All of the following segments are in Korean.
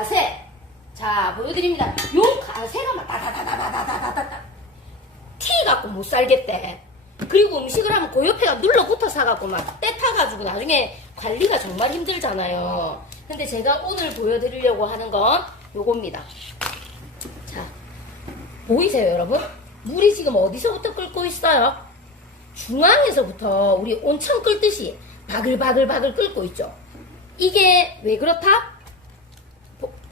가세. 자, 보여드립니다. 요 가세가 막 다다다다다다다다다 티 갖고 못 살겠대. 그리고 음식을 하면 그 옆에가 눌러붙어 사갖고 막 때 타가지고 나중에 관리가 정말 힘들잖아요. 근데 제가 오늘 보여드리려고 하는 건 요겁니다. 자, 보이세요, 여러분? 물이 지금 어디서부터 끓고 있어요? 중앙에서부터 우리 온천 끓듯이 바글바글바글 끓고 있죠. 이게 왜 그렇다?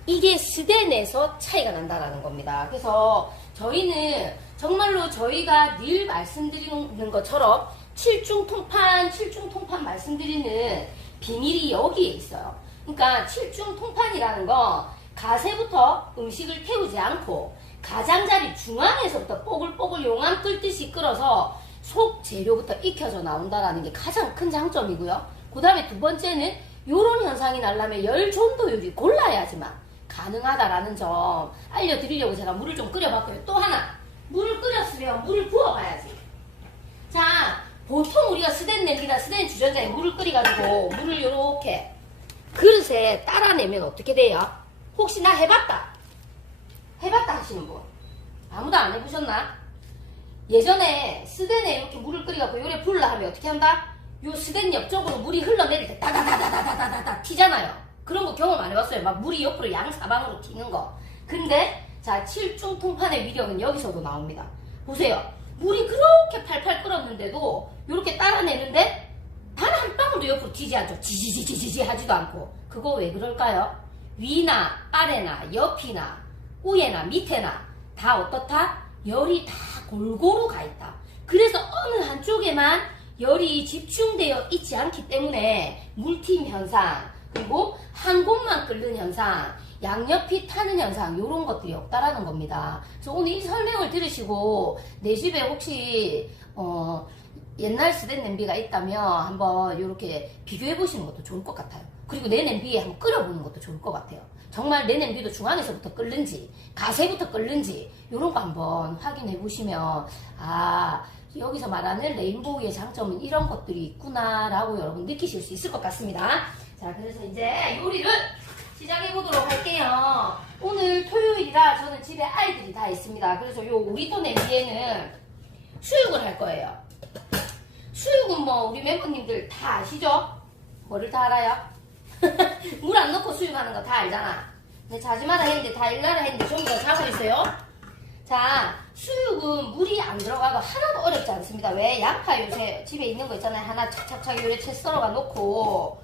이게 스덴에서 차이가 난다라는 겁니다. 그래서 저희는 정말로 저희가 늘 말씀드리는 것처럼 7중 통판 말씀드리는 비밀이 여기에 있어요. 그러니까 7중 통판이라는 건 가세부터 음식을 태우지 않고 가장자리 중앙에서부터 뽀글뽀글 용암 끓듯이 끓어서 속 재료부터 익혀져 나온다는 게 가장 큰 장점이고요. 그 다음에 두 번째는 이런 현상이 나려면 열 전도율이 골라야지만 가능하다라는 점 알려드리려고 제가 물을 좀 끓여봤고요. 또 하나, 물을 끓였으면 물을 부어봐야지. 자, 보통 우리가 스덴 냄비나 스덴 주전자에 물을 끓여가지고 물을 이렇게 그릇에 따라내면 어떻게 돼요? 혹시 나 해봤다 하시는 분 아무도 안 해보셨나? 예전에 스덴에 이렇게 물을 끓여갖고 요래 불라 하면 어떻게 한다? 요 스덴 옆쪽으로 물이 흘러내릴 때 다다다다다다다다 튀잖아요. 그런 거 경험 안 해봤어요. 막 물이 옆으로 양사방으로 튀는 거. 근데 자, 7중 통판의 위력은 여기서도 나옵니다. 보세요. 물이 그렇게 팔팔 끓었는데도 이렇게 따라내는데 단 한 방울도 옆으로 튀지 않죠. 지지지지지 하지도 않고. 그거 왜 그럴까요? 위나 아래나 옆이나 위에나 밑에나 다 어떻다? 열이 다 골고루 가 있다. 그래서 어느 한쪽에만 열이 집중되어 있지 않기 때문에 물팀 현상, 그리고 한 곳만 끓는 현상, 양옆이 타는 현상, 이런 것들이 없다라는 겁니다. 그래서 오늘 이 설명을 들으시고 내 집에 혹시 옛날 스덴 냄비가 있다면 한번 이렇게 비교해 보시는 것도 좋을 것 같아요. 그리고 내 냄비에 한번 끓여보는 것도 좋을 것 같아요. 정말 내 냄비도 중앙에서부터 끓는지 가세부터 끓는지 이런 거 한번 확인해 보시면 아, 여기서 말하는 레인보우의 장점은 이런 것들이 있구나 라고 여러분 느끼실 수 있을 것 같습니다. 자, 그래서 이제 요리를 시작해 보도록 할게요. 오늘 토요일이라 저는 집에 아이들이 다 있습니다. 그래서 요 5리터 냄비에는 수육을 할 거예요. 수육은 뭐 우리 멤버님들 다 아시죠? 뭐를 다 알아요? 물 안 넣고 수육하는 거 다 알잖아. 근데 자지 마라 했는데 다 일나라 했는데 전부 다 자고 있어요. 자, 수육은 물이 안 들어가고 하나도 어렵지 않습니다. 왜? 양파 요새 집에 있는 거 있잖아요. 하나 착착착 요래 채 썰어가 놓고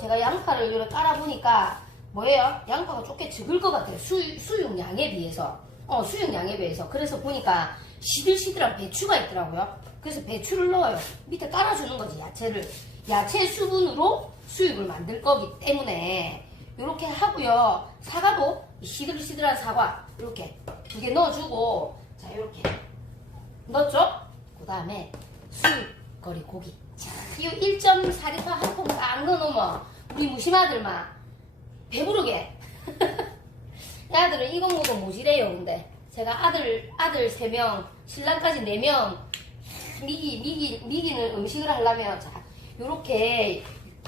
제가 양파를 요래 깔아보니까 뭐예요? 양파가 좁게 적을 것 같아요. 수육 양에 비해서. 수육 양에 비해서. 그래서 보니까 시들시들한 배추가 있더라고요. 그래서 배추를 넣어요. 밑에 깔아주는 거지, 야채를. 야채 수분으로 수육을 만들 거기 때문에 이렇게 하고요. 사과도 시들시들한 사과 이렇게 2개 넣어주고, 자, 이렇게 넣었죠? 그 다음에 수육거리 고기. 자, 이 1.4리터 한 통 딱 넣어놓으면 우리 무심아들만 배부르게. 애들은 이거 먹어도 모지래요. 근데 제가 아들 3명, 신랑까지 4명 미기는 음식을 하려면, 자, 요렇게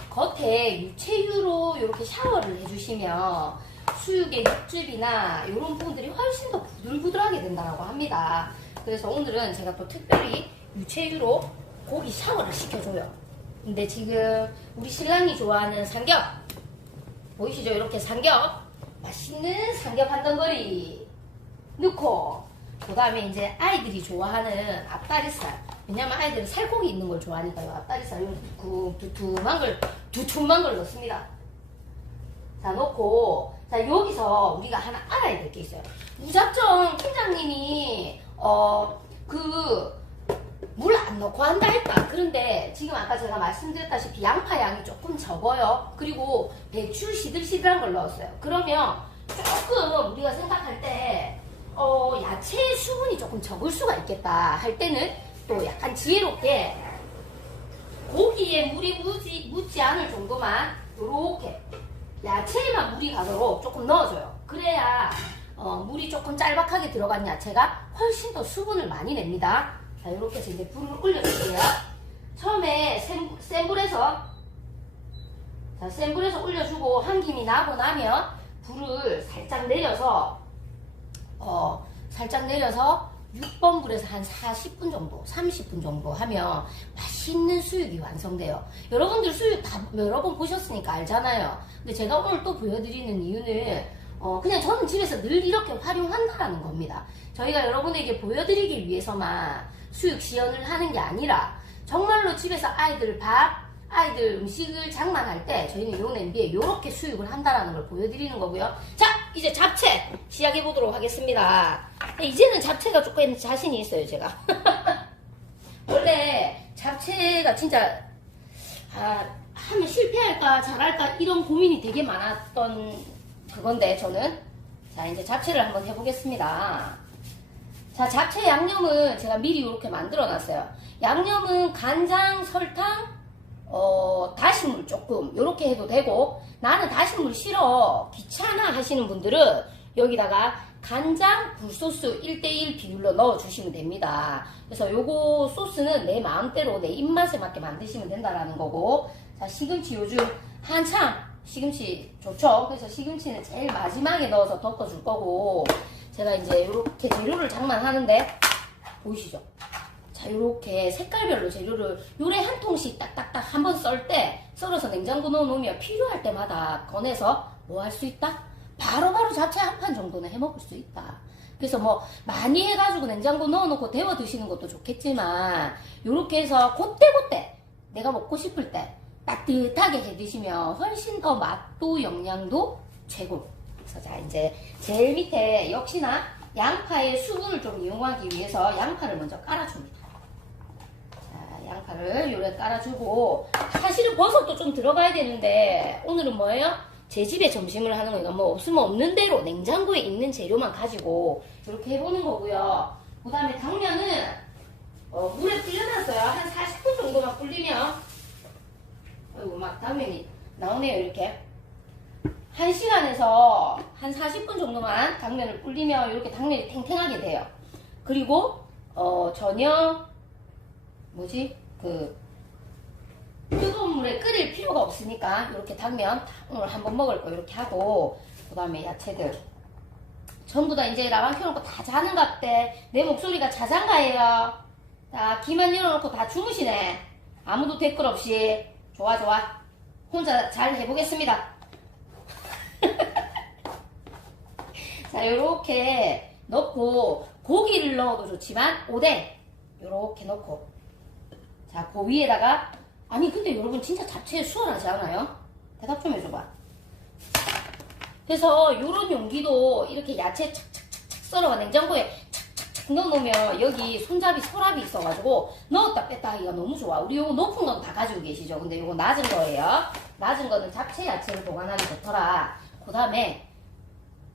겉에 유채유로 이렇게 샤워를 해주시면 수육의 육즙이나 이런 부분들이 훨씬 더 부들부들하게 된다고 합니다. 그래서 오늘은 제가 또 특별히 유채유로 고기 샤워를 시켜줘요. 근데 지금 우리 신랑이 좋아하는 삼겹 보이시죠? 이렇게 삼겹, 맛있는 삼겹 한 덩어리 넣고, 그 다음에 이제 아이들이 좋아하는 앞다리살, 왜냐면 아이들은 살코기 있는 걸 좋아하니까요. 앞다리살 두툼한 걸 넣습니다. 자, 넣고, 자, 여기서 우리가 하나 알아야 될 게 있어요. 무작정 팀장님이 물 안 넣고 한다 했다. 그런데 지금 아까 제가 말씀드렸다시피 양파 양이 조금 적어요. 그리고 배추 시들시들한 걸 넣었어요. 그러면 조금 우리가 생각할 때 야채의 수분이 조금 적을 수가 있겠다 할 때는 또 약간 지혜롭게 고기에 물이 묻지 않을 정도만 요렇게 야채에만 물이 가도록 조금 넣어줘요. 그래야 물이 조금 짤박하게 들어간 야채가 훨씬 더 수분을 많이 냅니다. 자, 이렇게 해서 이제 불을 올려줄게요. 처음에 센 불에서 올려주고 한 김이 나고 나면 불을 살짝 내려서 살짝 내려서 6번 불에서 한 40분 정도, 30분 정도 하면 맛있는 수육이 완성돼요. 여러분들 수육 다 여러 번 보셨으니까 알잖아요. 근데 제가 오늘 또 보여드리는 이유는 그냥 저는 집에서 늘 이렇게 활용한다라는 겁니다. 저희가 여러분에게 보여드리기 위해서만 수육 시연을 하는 게 아니라 정말로 집에서 아이들 음식을 장만할 때 저희는 요 냄비에 이렇게 수육을 한다라는 걸 보여드리는 거고요. 자, 이제 잡채 시작해 보도록 하겠습니다. 이제는 잡채가 조금 자신이 있어요, 제가. 원래 잡채가 진짜 하면 실패할까 잘할까 이런 고민이 되게 많았던 그건데 저는 자 이제 잡채를 한번 해보겠습니다. 자, 잡채 양념은 제가 미리 이렇게 만들어 놨어요. 양념은 간장, 설탕, 다시물 조금 요렇게 해도 되고, 나는 다시물 싫어 귀찮아 하시는 분들은 여기다가 간장, 굴소스 1:1 비율로 넣어주시면 됩니다. 그래서 요거 소스는 내 마음대로 내 입맛에 맞게 만드시면 된다라는 거고, 자, 시금치 요즘 한참 시금치 좋죠. 그래서 시금치는 제일 마지막에 넣어서 덮어줄 거고, 제가 이제 요렇게 재료를 장만하는데 보이시죠? 자, 요렇게 색깔별로 재료를 요래 한 통씩 딱딱딱 한번 썰 때 썰어서 냉장고 넣어 놓으면 필요할 때마다 꺼내서 뭐 할 수 있다? 바로바로 잡채 한 판 정도는 해 먹을 수 있다. 그래서 뭐 많이 해가지고 냉장고 넣어 놓고 데워 드시는 것도 좋겠지만, 요렇게 해서 그때그때 내가 먹고 싶을 때 따뜻하게 해 드시면 훨씬 더 맛도 영양도 최고. 그래서 자, 이제 제일 밑에 역시나 양파의 수분을 좀 이용하기 위해서 양파를 먼저 깔아줍니다. 자, 양파를 요래 깔아주고, 사실은 버섯도 좀 들어가야 되는데 오늘은 뭐예요? 제 집에 점심을 하는 거니까 뭐 없으면 없는 대로 냉장고에 있는 재료만 가지고 이렇게 해보는 거고요. 그 다음에 당면은 물에 불려놨어요. 한 40분 정도만 불리면, 아이고 막 당면이 나오네요. 이렇게 1시간에서 한 40분 정도만 당면을 불리면 이렇게 당면이 탱탱하게 돼요. 그리고 전혀 뜨거운 물에 끓일 필요가 없으니까 이렇게 당면 오늘 한번 먹을 거 이렇게 하고, 그 다음에 야채들 전부 다 이제 라방 켜놓고 다 자는 것 같아. 내 목소리가 자장가예요. 자, 귀만 열어놓고 다 주무시네. 아무도 댓글 없이. 좋아 혼자 잘 해보겠습니다. 자, 요렇게 넣고, 고기를 넣어도 좋지만 오뎅 요렇게 넣고, 자, 그 위에다가, 아니 근데 여러분 진짜 잡채 수월하지 않아요? 대답 좀 해줘봐. 그래서 요런 용기도 이렇게 야채 착착착착 썰어가 냉장고에 착착착 넣어놓으면 여기 손잡이 서랍이 있어가지고 넣었다 뺐다 하기가 너무 좋아. 우리 요거 높은 건 다 가지고 계시죠? 근데 요거 낮은 거예요. 낮은 거는 잡채 야채를 보관하기 좋더라. 그 다음에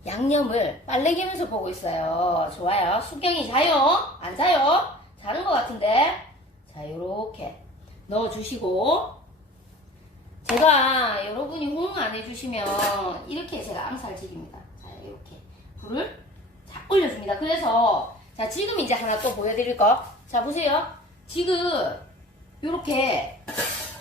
양념을 빨래개면서 보고 있어요. 좋아요. 숙경이 자요? 안 자요? 자는 것 같은데. 자, 요렇게 넣어주시고, 제가 여러분이 호응 안 해주시면 이렇게 제가 암살직입니다. 자, 이렇게 불을 자 올려줍니다. 그래서 자, 지금 이제 하나 또 보여드릴 거. 자, 보세요. 지금 이렇게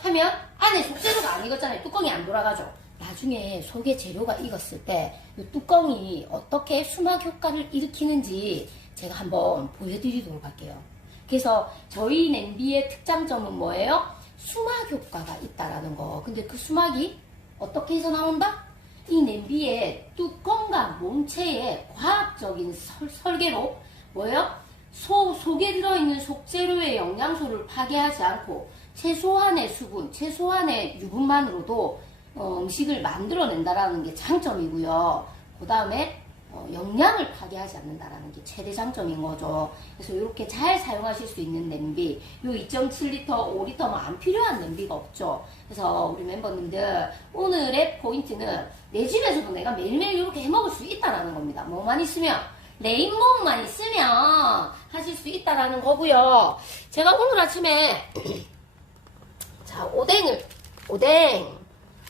하면 안에 속재료가 안 익었잖아요. 뚜껑이 안 돌아가죠. 나중에 속에 재료가 익었을 때 이 뚜껑이 어떻게 수막 효과를 일으키는지 제가 한번 보여드리도록 할게요. 그래서 저희 냄비의 특장점은 뭐예요? 수막 효과가 있다라는 거. 근데 그 수막이 어떻게 해서 나온다? 이 냄비의 뚜껑과 몸체의 과학적인 설계로 뭐예요? 속에 들어있는 속재료의 영양소를 파괴하지 않고 최소한의 수분, 최소한의 유분만으로도 음식을 만들어낸다라는 게 장점이고요. 그 다음에 영양을 파괴하지 않는다라는 게 최대 장점인 거죠. 그래서 이렇게 잘 사용하실 수 있는 냄비, 요 2.7L, 5L 뭐 안 필요한 냄비가 없죠. 그래서 우리 멤버님들 오늘의 포인트는 내 집에서도 내가 매일매일 이렇게 해먹을 수 있다라는 겁니다. 뭐만 있으면, 레인보우만 있으면 하실 수 있다라는 거고요. 제가 오늘 아침에 자,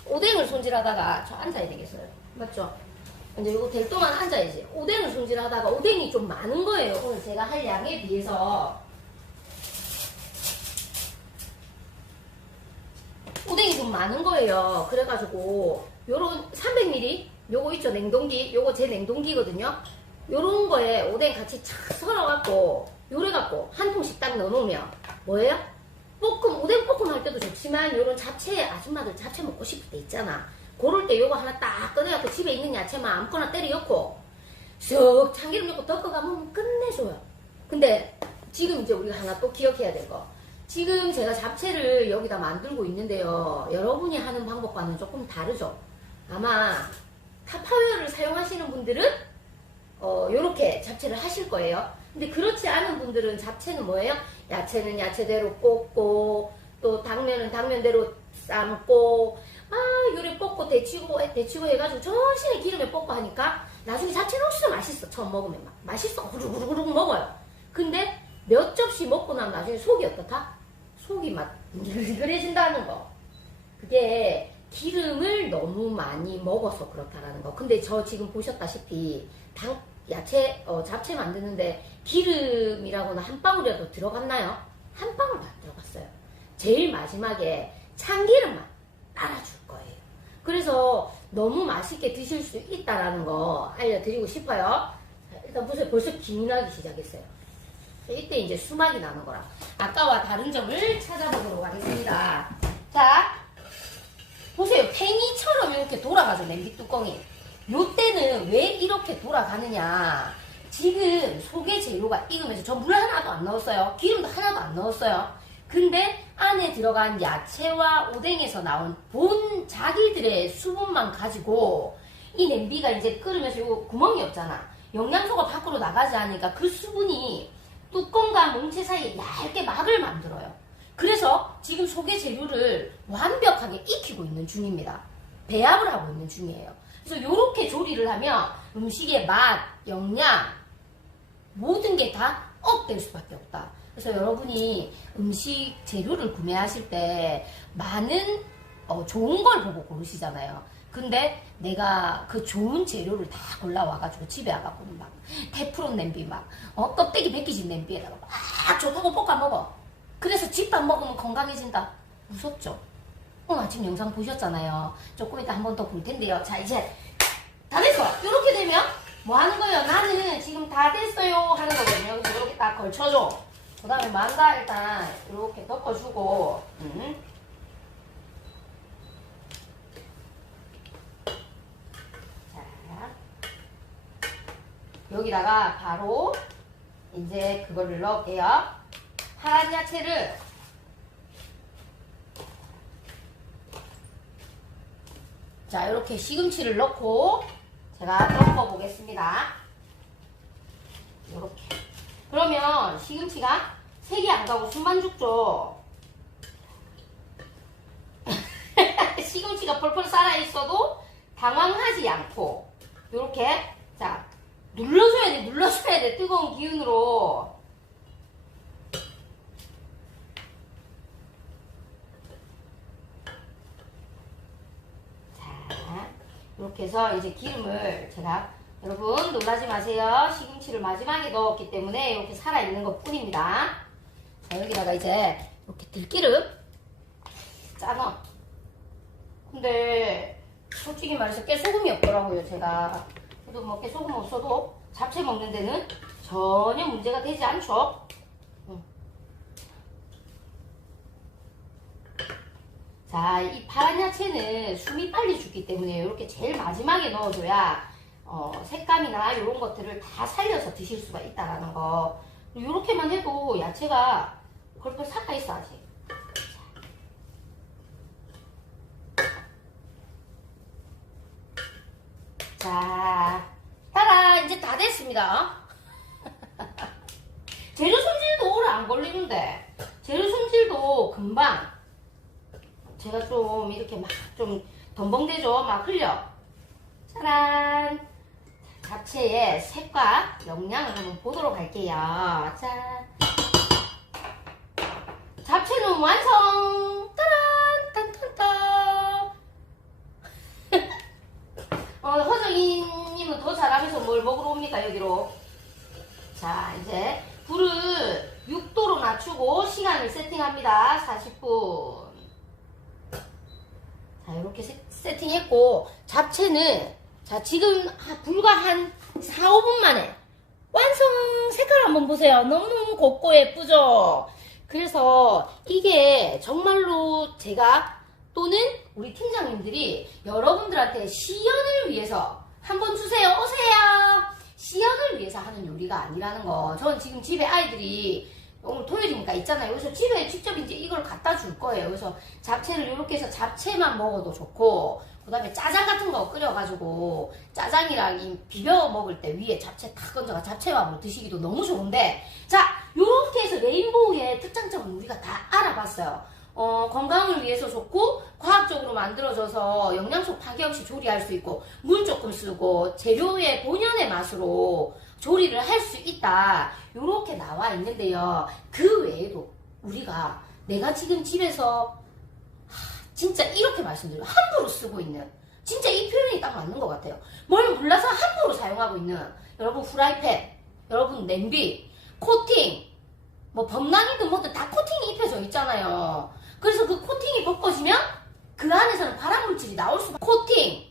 오뎅을 손질하다가 저 앉아야 되겠어요. 맞죠? 이제 이거 될 동안 앉아야지. 오뎅을 손질하다가 오뎅이 좀 많은 거예요. 오늘 제가 할 양에 비해서. 오뎅이 좀 많은 거예요. 그래가지고 요런 300ml 요거 있죠, 냉동기. 요거 제 냉동기거든요. 요런 거에 오뎅 같이 착 썰어갖고 요래갖고 한 통씩 딱 넣어놓으면 뭐예요? 오뎅 볶음 할 때도 좋지만 요런 잡채, 아줌마들 잡채 먹고 싶을 때 있잖아. 그럴 때 요거 하나 딱 꺼내갖고 집에 있는 야채만 아무거나 때려 넣고 쓱 참기름 넣고 덮어가면 끝내줘요. 근데 지금 이제 우리가 하나 또 기억해야 될 거. 지금 제가 잡채를 여기다 만들고 있는데요. 여러분이 하는 방법과는 조금 다르죠. 아마 타파웨어를 사용하시는 분들은 요렇게 잡채를 하실 거예요. 근데 그렇지 않은 분들은 잡채는 뭐예요? 야채는 야채대로 꽂고 또 당면은 당면대로 삶고 요래 볶고 데치고 해가지고 전신에 기름에 볶고 하니까 나중에 잡채는 훨씬 맛있어. 처음 먹으면 막 맛있어. 후루루루루 먹어요. 근데 몇 접시 먹고 나면 나중에 속이 어떻다? 속이 막 느글느글해진다는 거. 그게 기름을 너무 많이 먹어서 그렇다라는 거. 근데 저 지금 보셨다시피 잡채 만드는데 기름이라거나 한 방울이라도 들어갔나요? 한 방울도 안 들어갔어요. 제일 마지막에 참기름만 따라줄 거예요. 그래서 너무 맛있게 드실 수 있다라는 거 알려드리고 싶어요. 자, 일단 보세요. 벌써 김이 나기 시작했어요. 이때 이제 수막이 나는 거라. 아까와 다른 점을 찾아보도록 하겠습니다. 자, 보세요. 팽이처럼 이렇게 돌아가죠. 냄비 뚜껑이. 요때는 왜 이렇게 돌아가느냐. 지금 속에 재료가 익으면서 저 물 하나도 안 넣었어요. 기름도 하나도 안 넣었어요. 근데 안에 들어간 야채와 오뎅에서 나온 본 자기들의 수분만 가지고 이 냄비가 이제 끓으면서 요 구멍이 없잖아. 영양소가 밖으로 나가지 않으니까 그 수분이 뚜껑과 뭉치 사이에 얇게 막을 만들어요. 그래서 지금 속의 재료를 완벽하게 익히고 있는 중입니다. 배합을 하고 있는 중이에요. 그래서 이렇게 조리를 하면 음식의 맛, 영양 모든 게 다 업될 수밖에 없다. 그래서 여러분이 음식 재료를 구매하실 때 많은 좋은 걸 보고 고르시잖아요. 근데 내가 그 좋은 재료를 다 골라와가지고 집에 와가지고 막 테프론 냄비 막 껍데기 벗기진 냄비에다가 막 저거 볶아 먹어. 그래서 집밥 먹으면 건강해진다. 무섭죠? 오늘 아침 영상 보셨잖아요. 조금 이따 한 번 더 볼 텐데요. 자, 이제 다 됐어. 이렇게 되면 뭐 하는 거예요? 나는 지금 다 됐어요 하는 거거든요. 그래서 이렇게 딱 걸쳐줘. 그 다음에 만다 일단 이렇게 덮어주고 자, 여기다가 바로 이제 그거를 넣을게요. 파란 야채를 자, 이렇게 시금치를 넣고 제가 덮어 보겠습니다. 이렇게. 그러면 시금치가 색이 안 가고 숨만 죽죠. 시금치가 펄펄 살아있어도 당황하지 않고 이렇게 자 눌러줘야 돼. 뜨거운 기운으로. 이렇게 해서 이제 기름을 제가 여러분 놀라지 마세요. 시금치를 마지막에 넣었기 때문에 이렇게 살아있는 것 뿐입니다. 자, 여기다가 이제 이렇게 들기름 짜넣어. 근데 솔직히 말해서 깨소금이 없더라고요. 제가 그래도 뭐 깨소금 없어도 잡채 먹는 데는 전혀 문제가 되지 않죠. 자, 이 파란 야채는 숨이 빨리 죽기 때문에 이렇게 제일 마지막에 넣어줘야 색감이나 이런 것들을 다 살려서 드실 수가 있다라는 거. 이렇게만 해도 야채가 펄펄 살아있어 아직. 자, 따라 이제 다 됐습니다. 재료 손질도 오래 안 걸리는데 재료 손질도 금방. 제가 좀 이렇게 막 좀 덤벙대죠. 막 흘려. 짜란. 잡채의 색과 영양을 한번 보도록 할게요. 자, 잡채는 완성. 따란. 딴딴딴. 허정이님은 더 잘하면서 뭘 먹으러 옵니까 여기로. 자, 이제 불을 6도로 낮추고 시간을 세팅합니다. 40분. 자, 이렇게 세팅했고, 잡채는 자, 지금 불과 한 4, 5분 만에 완성. 색깔 한번 보세요. 너무너무 곱고 예쁘죠? 그래서 이게 정말로 제가 또는 우리 팀장님들이 여러분들한테 시연을 위해서 한번 주세요. 오세요. 시연을 위해서 하는 요리가 아니라는 거. 저는 지금 집에 아이들이 오늘 토요일이니까 있잖아요. 그래서 집에 직접 이제 이걸 갖다 줄 거예요. 그래서 잡채를 이렇게 해서 잡채만 먹어도 좋고, 그 다음에 짜장 같은 거 끓여가지고 짜장이랑 이 비벼 먹을 때 위에 잡채 탁 얹어가 잡채밥으로 드시기도 너무 좋은데, 자, 요렇게 해서 레인보우의 특장점을 우리가 다 알아봤어요. 건강을 위해서 좋고 과학적으로 만들어져서 영양소 파괴 없이 조리할 수 있고 물 조금 쓰고 재료의 본연의 맛으로 조리를 할 수 있다. 요렇게 나와 있는데요. 그 외에도 우리가 내가 지금 집에서 진짜 이렇게 말씀드려요. 함부로 쓰고 있는, 진짜 이 표현이 딱 맞는 것 같아요. 뭘 몰라서 함부로 사용하고 있는 여러분 후라이팬, 여러분 냄비, 코팅, 뭐 범랑이든 뭐든 다 코팅이 입혀져 있잖아요. 그래서 그 코팅이 벗겨지면 그 안에서는 발암물질이 나올 수밖에. 코팅,